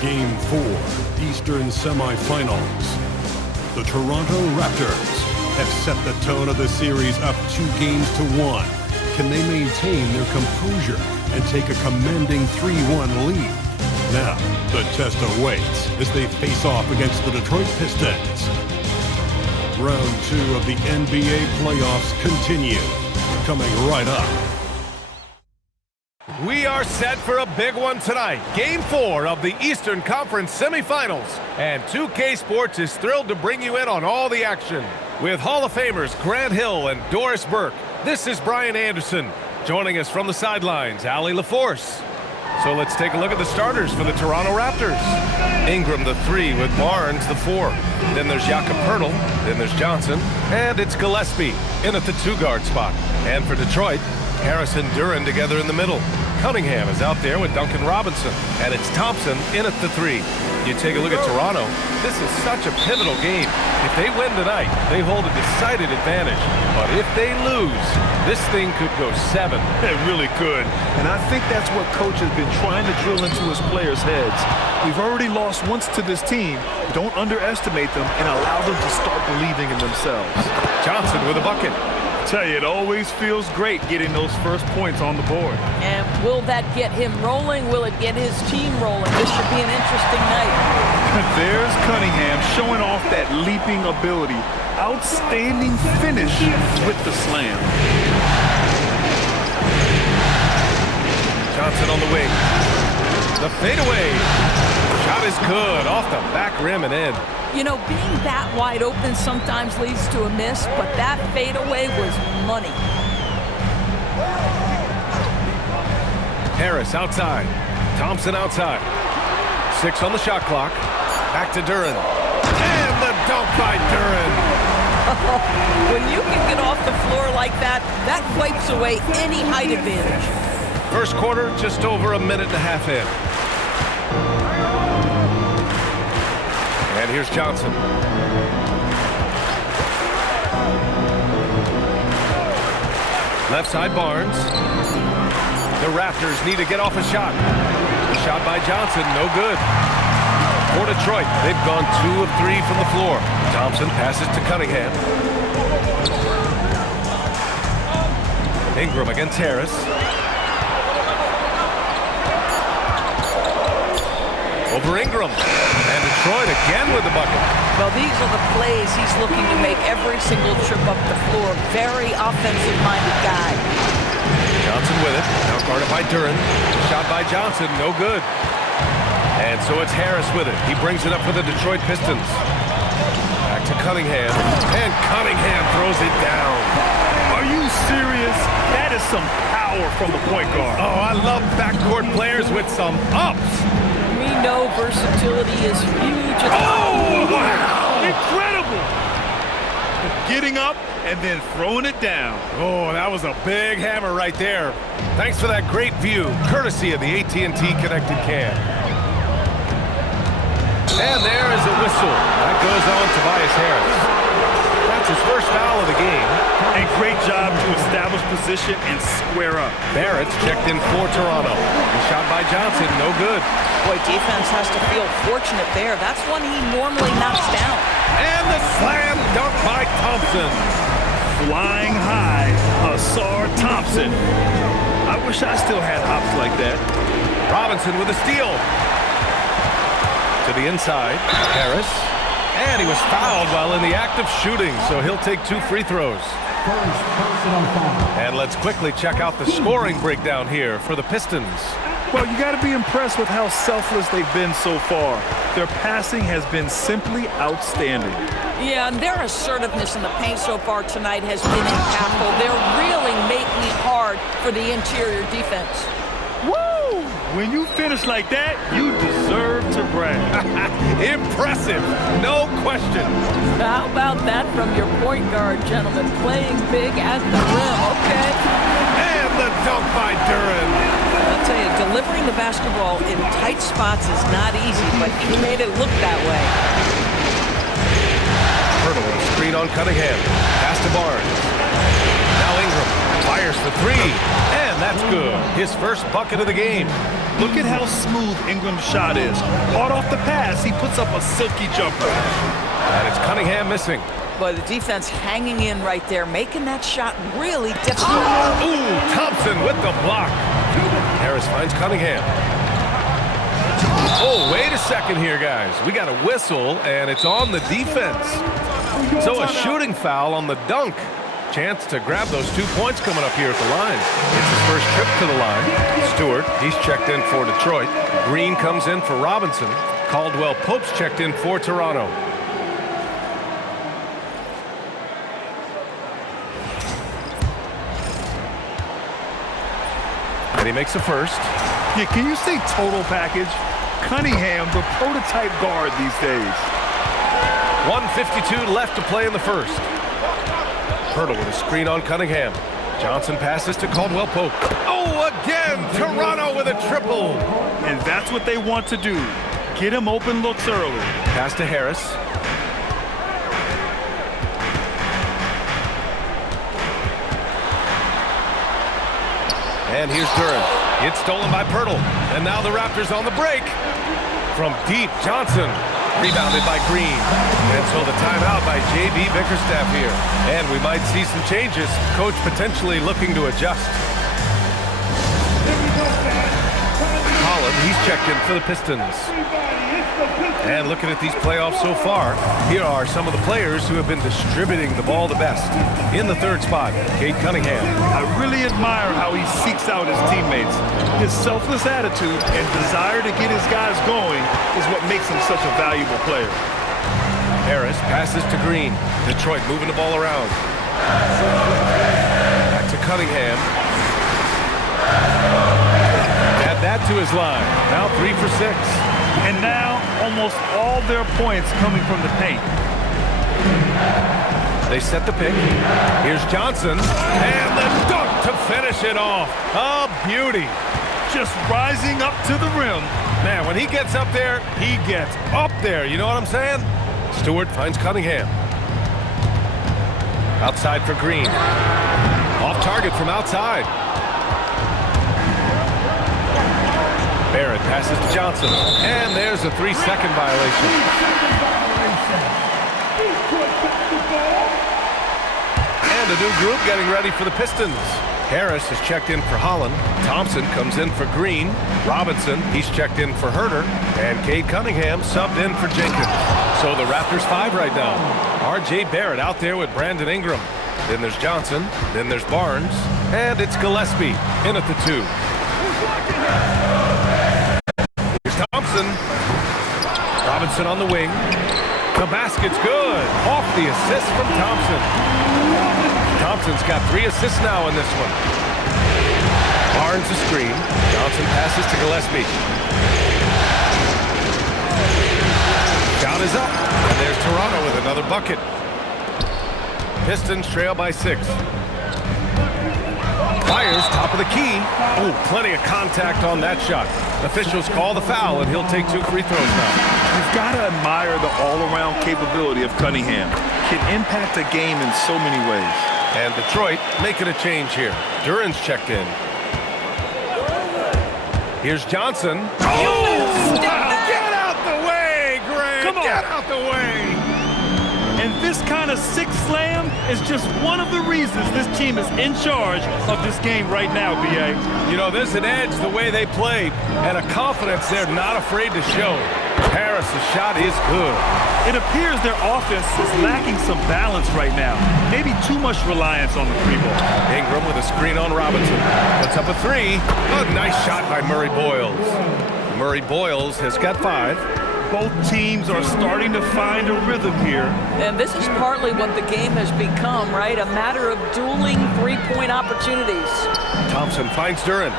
Game 4, Eastern Semifinals. The Toronto Raptors have set the tone of the series up 2-1. Can they maintain their composure and take a commanding 3-1 lead? Now, the test awaits as they face off against the Detroit Pistons. Round 2 of the NBA playoffs continue. Coming right up. We are set for a big one tonight. Game 4 of the Eastern Conference semifinals. And 2K Sports is thrilled to bring you in on all the action. With Hall of Famers Grant Hill and Doris Burke, this is Brian Anderson. Joining us from the sidelines, Allie LaForce. So let's take a look at the starters for the Toronto Raptors. Ingram, the 3, with Barnes, the 4. Then there's Jakob Poeltl. Then there's Johnson. And it's Gillespie in at the 2-guard spot. And for Detroit, Harris and Duren together in the middle. Cunningham is out there with Duncan Robinson. And it's Thompson in at the 3. You take a look at Toronto, this is such a pivotal game. If they win tonight, they hold a decided advantage. But if they lose, this thing could go 7. It really could. And I think that's what coach has been trying to drill into his players' heads. We've already lost once to this team. Don't underestimate them and allow them to start believing in themselves. Johnson with a bucket. Tell you, it always feels great getting those first points on the board. And will that get him rolling? Will it get his team rolling? This should be an interesting night. There's Cunningham showing off that leaping ability. Outstanding finish with the slam. Johnson on the wing. The fadeaway. Shot is good. Off the back rim and in. You know, being that wide open sometimes leads to a miss, but that fadeaway was money. Harris outside. Thompson outside. 6 on the shot clock. Back to Duren. And the dunk by Duren. When you can get off the floor like that, that wipes away any height advantage. First quarter, just over a minute and a half in. And here's Johnson. Left side Barnes. The Raptors need to get off a shot. The shot by Johnson, no good. For Detroit, they've gone 2 of 3 from the floor. Thompson passes to Cunningham. Ingram against Harris. Over Ingram. And Detroit again with the bucket. Well, these are the plays he's looking to make every single trip up the floor. Very offensive-minded guy. Johnson with it. Now guarded by Duren. Shot by Johnson, no good. And so it's Harris with it. He brings it up for the Detroit Pistons. Back to Cunningham. And Cunningham throws it down. Are you serious? That is some power from the point guard. Oh, I love backcourt players with some ups. We know versatility is huge. Oh, wow! Incredible! Getting up and then throwing it down. Oh, that was a big hammer right there. Thanks for that great view, courtesy of the AT&T Connected Cam. And there is a whistle. That goes on Tobias Harris. That's his first foul of the game. And great job to establish position and square up. Barrett's checked in for Toronto. The shot by Johnson, no good. Boy, defense has to feel fortunate there. That's one he normally knocks down. And the slam dunk by Thompson. Flying high, Asar Thompson. I wish I still had hops like that. Robinson with a steal. To the inside, Harris. And he was fouled while in the act of shooting, so he'll take 2 free throws. And let's quickly check out the scoring breakdown here for the Pistons. Well, you got to be impressed with how selfless they've been so far. Their passing has been simply outstanding. Yeah, and their assertiveness in the paint so far tonight has been impactful. They're really making it hard for the interior defense. Woo! When you finish like that, you deserve to brag. Impressive, no question. How about that from your point guard, gentlemen? Playing big at the rim, okay. And the dunk by Duren. I'll tell you, delivering the basketball in tight spots is not easy, but he made it look that way. Poeltl with a screen on Cunningham. Pass to Barnes. Now Ingram fires for 3. And And that's good. His first bucket of the game. Look at how smooth Ingram's shot is. Caught off the pass, he puts up a silky jumper. And it's Cunningham missing. But the defense hanging in right there, making that shot really difficult. Ooh, Thompson with the block. Harris finds Cunningham. Oh, wait a second here, guys. We got a whistle, and it's on the defense. So a shooting foul on the dunk. Chance to grab those 2 points coming up here at the line. It's his first trip to the line. Stewart, he's checked in for Detroit. Green comes in for Robinson. Caldwell Pope's checked in for Toronto. And he makes a first. Yeah, can you say total package? Cunningham, the prototype guard these days. 1:52 left to play in the first. Hurdle with a screen on Cunningham. Johnson passes to Caldwell Pope. Oh, again! Toronto with a triple. And that's what they want to do. Get him open looks early. Pass to Harris. And here's Duren. It's stolen by Pirtle. And now the Raptors on the break. From deep, Johnson. Rebounded by Green. And so the timeout by J.B. Bickerstaff here. And we might see some changes. Coach potentially looking to adjust. Holland, he's checked in for the Pistons. And looking at these playoffs so far, here are some of the players who have been distributing the ball the best. In the third spot, Cade Cunningham. I really admire how he seeks out his teammates. His selfless attitude and desire to get his guys going is what makes him such a valuable player. Harris passes to Green. Detroit moving the ball around. Back to Cunningham. Add that to his line. Now 3 for 6. And now almost all their points coming from the paint. They set the pick. Here's Johnson. And the dunk to finish it off. A beauty. Just rising up to the rim. Man, when he gets up there, he gets up there. You know what I'm saying? Stewart finds Cunningham. Outside for Green. Off target from outside. Barrett passes to Johnson. And there's a 3-second violation. And a new group getting ready for the Pistons. Harris is checked in for Holland. Thompson comes in for Green. Robinson, he's checked in for Herter. And Cade Cunningham subbed in for Jenkins. So the Raptors 5 right now. R.J. Barrett out there with Brandon Ingram. Then there's Johnson. Then there's Barnes. And it's Gillespie in at the 2. Here's Thompson. Robinson on the wing. The basket's good. Off the assist from Thompson. Thompson's got 3 assists now in this one. Barnes the screen. Johnson passes to Gillespie. Shot is up. And there's Toronto with another bucket. Pistons trail by 6. Fires top of the key. Oh, plenty of contact on that shot. Officials call the foul, and he'll take 2 free throws now. You've got to admire the all-around capability of Cunningham. Can impact a game in so many ways. And Detroit making a change here. Duren's checked in. Here's Johnson. Oh! Get out the way, Grant! Come on. Get out the way! And this kind of six slam is just one of the reasons this team is in charge of this game right now, B.A. You know, there's an edge the way they play and a confidence they're not afraid to show. Harris' shot is good. It appears their offense is lacking some balance right now. Maybe too much reliance on the free ball. Ingram with a screen on Robinson. Puts up a 3. A nice shot by Murray Boyles. Murray Boyles has got 5. Both teams are starting to find a rhythm here. And this is partly what the game has become, right? A matter of dueling three-point opportunities. Thompson finds Duren.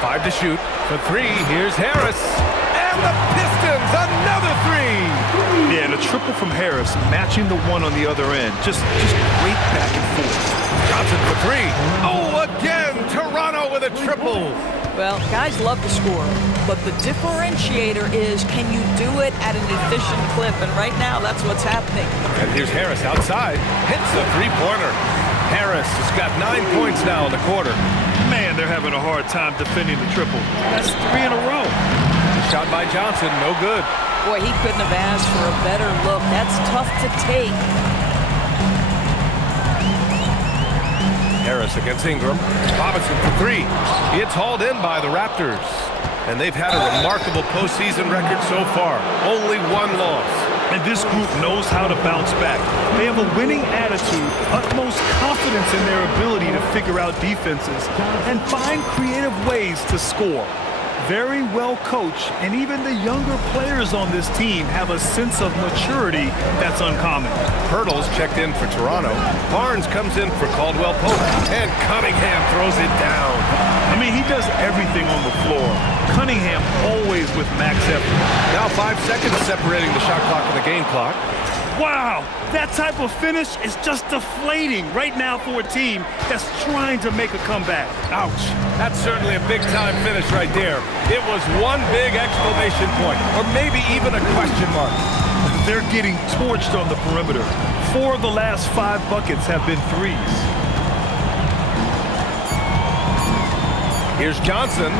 5 to shoot. For 3, here's Harris. And the Pistons, another 3. Yeah, and a triple from Harris, matching the one on the other end. Just great back and forth. Johnson for 3. Oh, again, Toronto with a triple. Well, guys love to score, but the differentiator is, can you do it at an efficient clip? And right now, that's what's happening. And here's Harris outside. Hits the 3-pointer. Harris has got 9 points now in the quarter. Man, they're having a hard time defending the triple. That's 3 in a row. Shot by Johnson, no good. Boy, he couldn't have asked for a better look. That's tough to take. Harris against Ingram. Robinson for 3. It's hauled in by the Raptors. And they've had a remarkable postseason record so far. Only 1 loss. And this group knows how to bounce back. They have a winning attitude, utmost confidence in their ability to figure out defenses and find creative ways to score. Very well coached, and even the younger players on this team have a sense of maturity that's uncommon. Hurdles checked in for Toronto. Barnes comes in for Caldwell Pope. And Cunningham throws it down. I mean, he does everything on the floor. Cunningham always with max effort. Now 5 seconds separating the shot clock and the game clock. Wow, that type of finish is just deflating right now for a team that's trying to make a comeback. Ouch. That's certainly a big-time finish right there. It was one big exclamation point, or maybe even a question mark. They're getting torched on the perimeter. 4 of the last 5 buckets have been threes. Here's Johnson.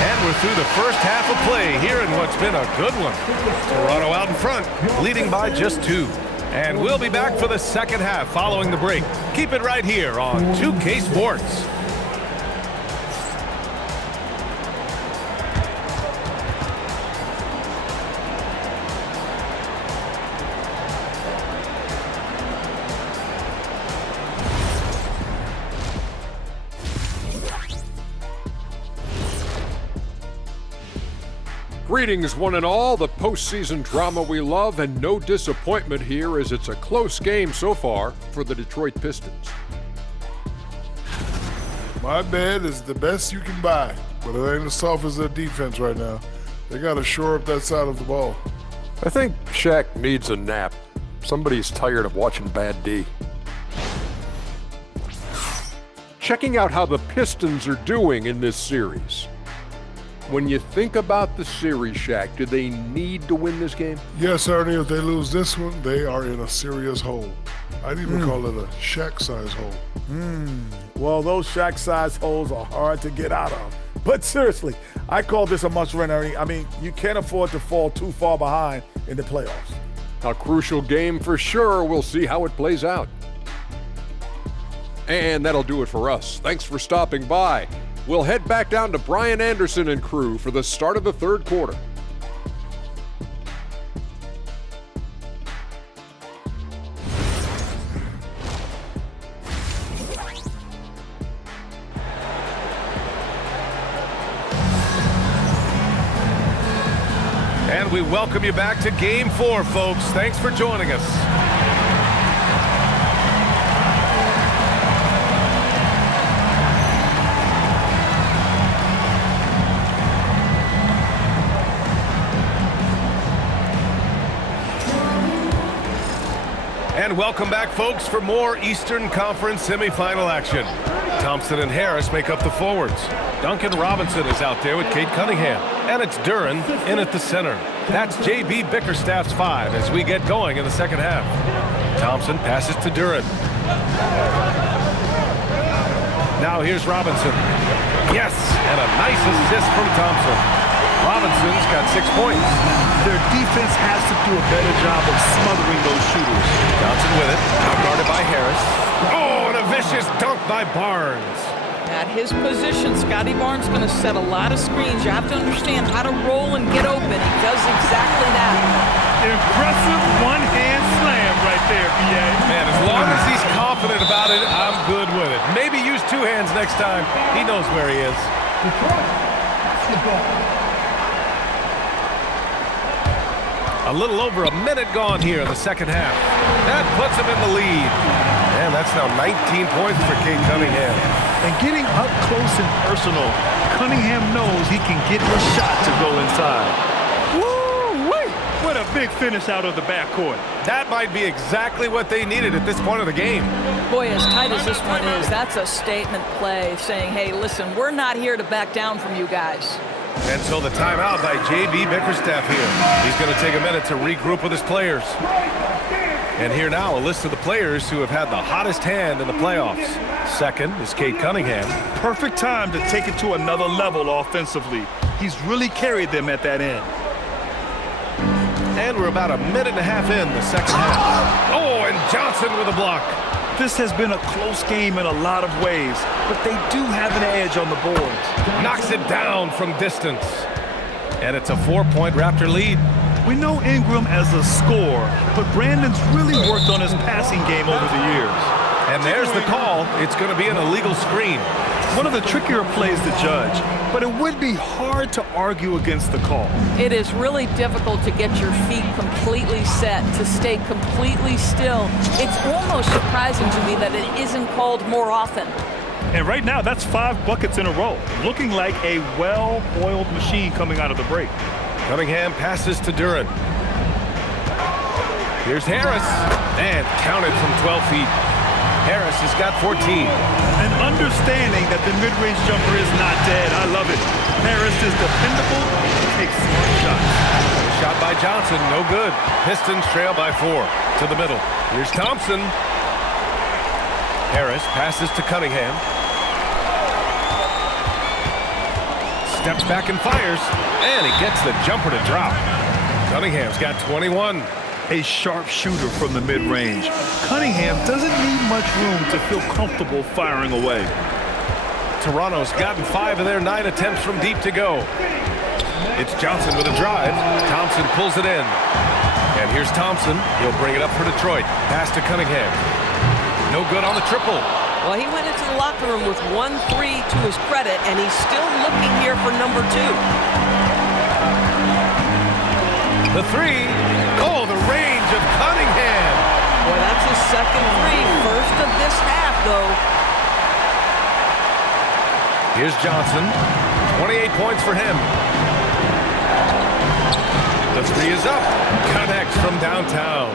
And we're through the first half of play here in what's been a good one. Toronto out in front, leading by just 2. And we'll be back for the second half following the break. Keep it right here on 2K Sports. Greetings, one and all. The postseason drama we love, and no disappointment here as it's a close game so far for the Detroit Pistons. My bed is the best you can buy, but it ain't as soft as their defense right now. They got to shore up that side of the ball. I think Shaq needs a nap. Somebody's tired of watching bad D. Checking out how the Pistons are doing in this series. When you think about the series, Shaq, do they need to win this game? Yes, Ernie, if they lose this one, they are in a serious hole. I'd even call it a Shaq-size hole. Well, those Shaq-size holes are hard to get out of. But seriously, I call this a must-win, Ernie. I mean, you can't afford to fall too far behind in the playoffs. A crucial game for sure. We'll see how it plays out. And that'll do it for us. Thanks for stopping by. We'll head back down to Brian Anderson and crew for the start of the third quarter. And we welcome you back to Game 4, folks. Thanks for joining us. And welcome back, folks, for more Eastern Conference semifinal action. Thompson and Harris make up the forwards. Duncan Robinson is out there with Cade Cunningham. And it's Duren in at the center. That's J.B. Bickerstaff's 5 as we get going in the second half. Thompson passes to Duren. Now here's Robinson. Yes, and a nice assist from Thompson. Robinson's got 6 points. Their defense has to do a better job of smothering those shooters. Johnson with it, now guarded by Harris. Oh, and a vicious dunk by Barnes. At his position, Scotty Barnes going to set a lot of screens. You have to understand how to roll and get open. He does exactly that. Impressive one-hand slam right there, B.A. Man, as long as he's confident about it, I'm good with it. Maybe use 2 hands next time. He knows where he is. A little over a minute gone here in the second half. That puts him in the lead. And that's now 19 points for Cade Cunningham. And getting up close and personal, Cunningham knows he can get the shot to go inside. Woo-wee! What a big finish out of the backcourt. That might be exactly what they needed at this point of the game. Boy, as tight as this one is, that's a statement play saying, hey, listen, we're not here to back down from you guys. And so the timeout by J.B. Bickerstaff here. He's going to take a minute to regroup with his players. And here now, a list of the players who have had the hottest hand in the playoffs. Second is Cade Cunningham. Perfect time to take it to another level offensively. He's really carried them at that end. And we're about a minute and a half in the second half. Oh, and Johnson with a block. This has been a close game in a lot of ways, but they do have an edge on the boards. Knocks it down from distance. And it's a 4-point Raptor lead. We know Ingram as a scorer, but Brandon's really worked on his passing game over the years. And there's the call. It's going to be an illegal screen. One of the trickier plays to judge, but it would be hard to argue against the call. It is really difficult to get your feet completely set, to stay completely still. It's almost surprising to me that it isn't called more often. And right now, that's 5 buckets in a row, looking like a well-oiled machine coming out of the break. Cunningham passes to Duren. Here's Harris, and counted from 12 feet. Harris has got 14. An understanding that the mid-range jumper is not dead. I love it. Harris is dependable, takes smart shots. Shot by Johnson, no good. Pistons trail by 4. To the middle. Here's Thompson. Harris passes to Cunningham. Steps back and fires, and he gets the jumper to drop. Cunningham's got 21. A sharp shooter from the mid-range. Cunningham doesn't need much room to feel comfortable firing away. Toronto's gotten 5 of their 9 attempts from deep to go. It's Johnson with a drive. Thompson pulls it in. And here's Thompson. He'll bring it up for Detroit. Pass to Cunningham. No good on the triple. Well, he went into the locker room with 1-3 to his credit, and he's still looking here for number 2. The 3. Oh, the range of Cunningham. Boy, that's his second 3. First of this half, though. Here's Johnson. 28 points for him. The 3 is up. Connects from downtown.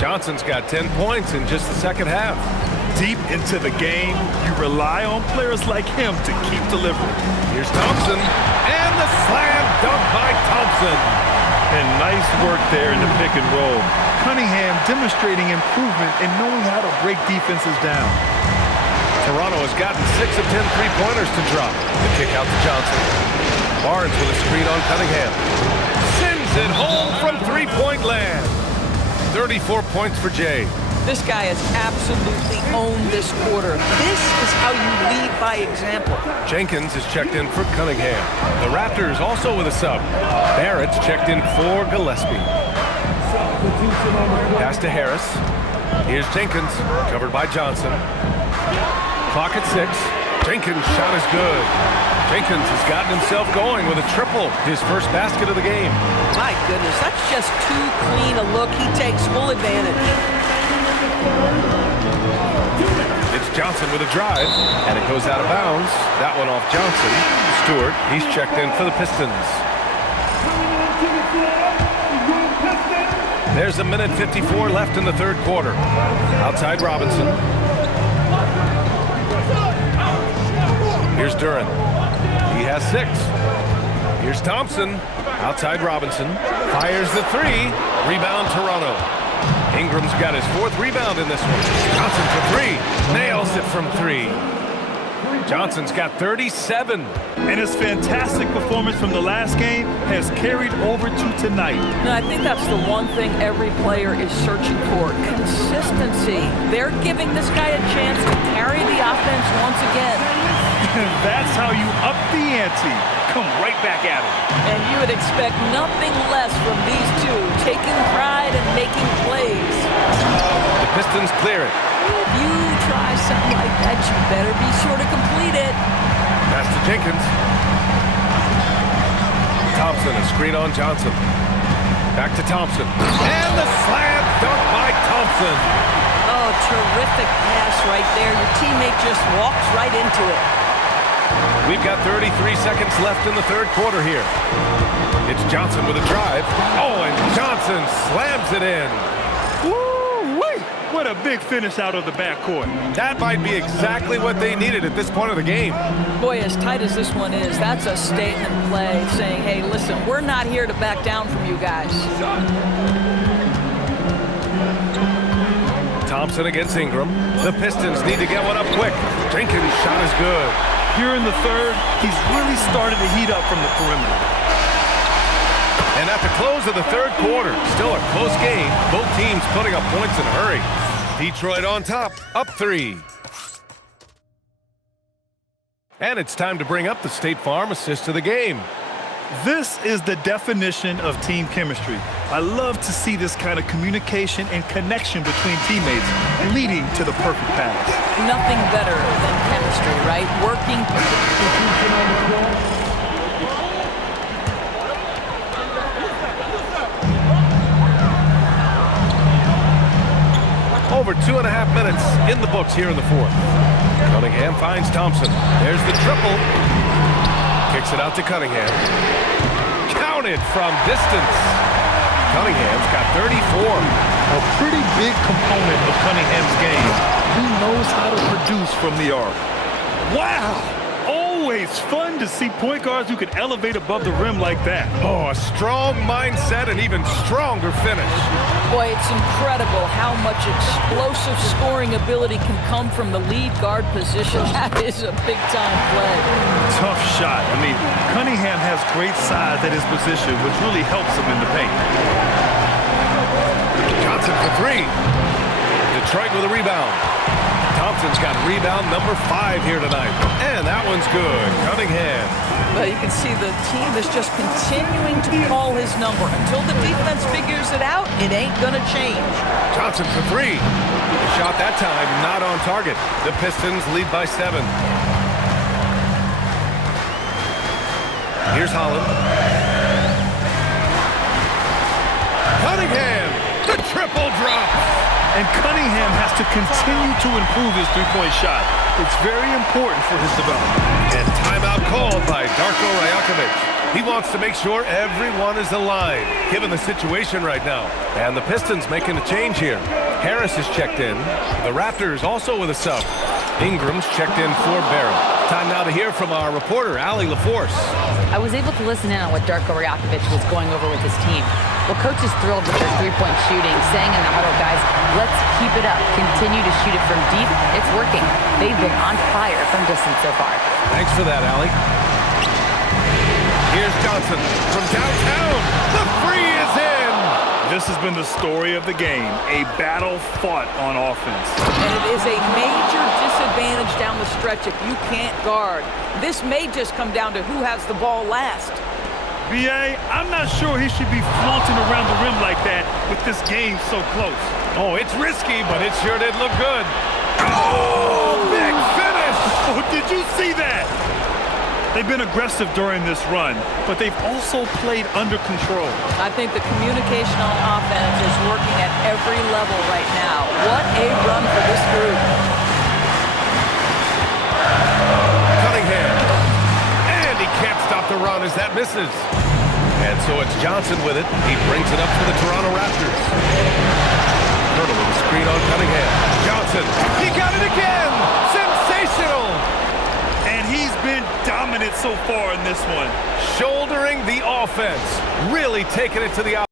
Johnson's got 10 points in just the second half. Deep into the game, you rely on players like him to keep delivering. Here's Thompson. And the slam dunk by Thompson. And nice work there in the pick and roll. Cunningham demonstrating improvement in knowing how to break defenses down. Toronto has gotten 6 of 10 three-pointers to drop. The kick out to Johnson. Barnes with a screen on Cunningham. Sends it home from three-point land. 34 points for Jay. This guy has absolutely owned this quarter. This is how you lead by example. Jenkins is checked in for Cunningham. The Raptors also with a sub. Barrett's checked in for Gillespie. Pass to Harris. Here's Jenkins, covered by Johnson. Clock at 6. Jenkins' shot is good. Jenkins has gotten himself going with a triple, his first basket of the game. My goodness, that's just too clean a look. He takes full advantage. It's Johnson with a drive, and it goes out of bounds. That one off Johnson. Stewart, he's checked in for the Pistons. There's a minute 54 left in the third quarter. Outside Robinson. Here's Duren. He has 6. Here's Thompson. Outside Robinson. Fires the 3. Rebound Toronto. Ingram's got his 4th rebound in this one. Johnson for 3. Nails it from 3. Johnson's got 37. And his fantastic performance from the last game has carried over to tonight. No, I think that's the one thing every player is searching for. Consistency. They're giving this guy a chance to carry the offense once again. And that's how you up the ante. Come right back at him. And you would expect nothing less from these two, taking pride and making plays. The Pistons clear it. If you try something like that, you better be sure to complete it. Pass to Jenkins. Thompson, a screen on Johnson. Back to Thompson. And the slam dunk by Thompson. Oh, terrific pass right there. Your teammate just walks right into it. We've got 33 seconds left in the third quarter here. It's Johnson with a drive. Oh, and Johnson slams it in. Woo-wee! What a big finish out of the backcourt. That might be exactly what they needed at this point of the game. Boy, as tight as this one is, that's a statement play saying, hey, listen, we're not here to back down from you guys. Thompson against Ingram. The Pistons need to get one up quick. Jenkins' shot is good. Here in the third, he's really started to heat up from the perimeter. And at the close of the third quarter, still a close game. Both teams putting up points in a hurry. Detroit on top, up 3. And it's time to bring up the State Farm assist of the game. This is the definition of team chemistry. I love to see this kind of communication and connection between teammates leading to the perfect pass. Nothing better than chemistry, right? Working. Over 2.5 minutes in the books here in the fourth. Cunningham finds Thompson. There's the triple. Kicks it out to Cunningham. Counted from distance. Cunningham's got 34. A pretty big component of Cunningham's game. He knows how to produce from the arc. Wow! Always fun to see point guards who can elevate above the rim like that. Oh, a strong mindset and even stronger finish. Boy, it's incredible how much explosive scoring ability can come from the lead guard position. That is a big-time play. Tough shot. I mean, Cunningham has great size at his position, which really helps him in the paint. Johnson for 3. Detroit with a rebound. Thompson's got rebound number 5 here tonight. And that one's good. Cunningham. Well, you can see the team is just continuing to call his number. Until the defense figures it out, it ain't going to change. Johnson for 3. The shot that time not on target. The Pistons lead by 7. Here's Holland. Cunningham. The triple drop. And Cunningham has to continue to improve his three-point shot. It's very important for his development. And timeout called by Darko Rajakovic. He wants to make sure everyone is aligned, given the situation right now. And the Pistons making a change here. Harris is checked in. The Raptors also with a sub. Ingram's checked in for Barrett. Time now to hear from our reporter, Allie LaForce. I was able to listen in on what Darko Rajakovic was going over with his team. Well, coach is thrilled with their three-point shooting, saying in the huddle, guys, let's keep it up. Continue to shoot it from deep. It's working. They've been on fire from distance so far. Thanks for that, Allie. Here's Johnson from downtown. The three is in. This has been the story of the game, a battle fought on offense. And it is a major disadvantage down the stretch if you can't guard. This may just come down to who has the ball last. B.A., I'm not sure he should be flaunting around the rim like that with this game so close. Oh, it's risky, but it sure did look good. Oh, big finish! Oh, did you see that? They've been aggressive during this run, but they've also played under control. I think the communication on offense is working at every level right now. What a run for this group. Cunningham. And he can't stop the run as that misses. And so it's Johnson with it. He brings it up for the Toronto Raptors. Turtle with a screen on Cunningham. Johnson, he got it again! Sensational! And he's been dominant so far in this one. Shouldering the offense. Really taking it to the outside.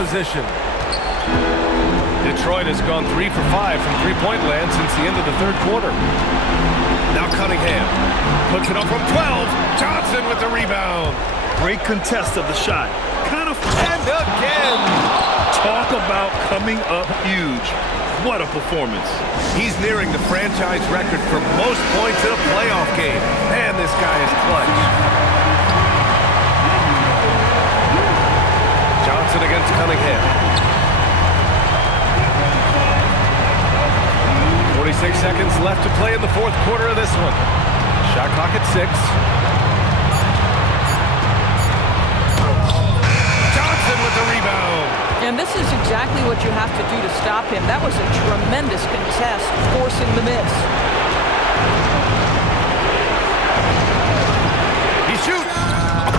Position. Detroit has gone 3 for 5 from three-point land since the end of the third quarter. Now Cunningham puts it up from 12. Johnson with the rebound. Great contest of the shot. Kind of. And again. Talk about coming up huge. What a performance. He's nearing the franchise record for most points in a playoff game. Man, this guy is clutch. Johnson against Cunningham. 46 seconds left to play in the fourth quarter of this one. Shot clock at 6. Johnson with the rebound. And this is exactly what you have to do to stop him. That was a tremendous contest, forcing the miss. He shoots.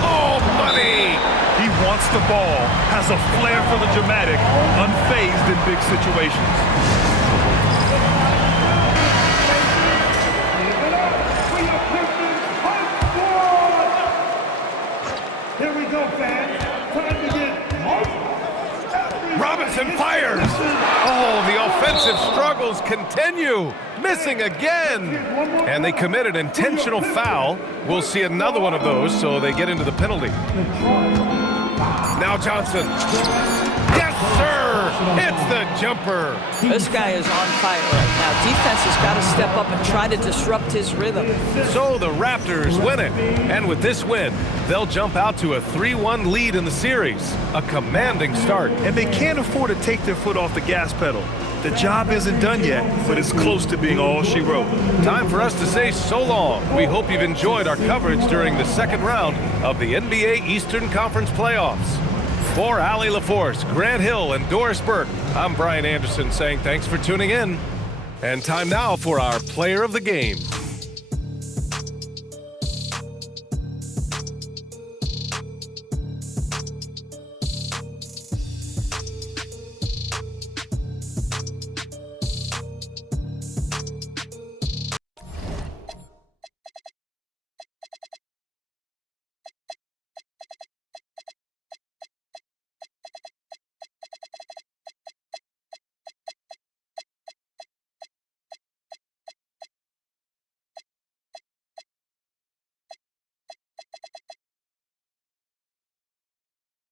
Oh, money. He wants the ball, has a flair for the dramatic, unfazed in big situations. Here we go, fans. Time to get Robinson fires. Oh, the offensive struggles continue. Missing again. And they commit an intentional foul. We'll see another one of those, so they get into the penalty. Now Johnson. Yes, sir. It's the jumper. This guy is on fire right now. Defense has got to step up and try to disrupt his rhythm. So the Raptors win it. And with this win, they'll jump out to a 3-1 lead in the series. A commanding start. And they can't afford to take their foot off the gas pedal. The job isn't done yet, but it's close to being all she wrote. Time for us to say so long. We hope you've enjoyed our coverage during the second round of the NBA Eastern Conference playoffs. For Allie LaForce, Grant Hill, and Doris Burke, I'm Brian Anderson saying thanks for tuning in. And time now for our player of the game.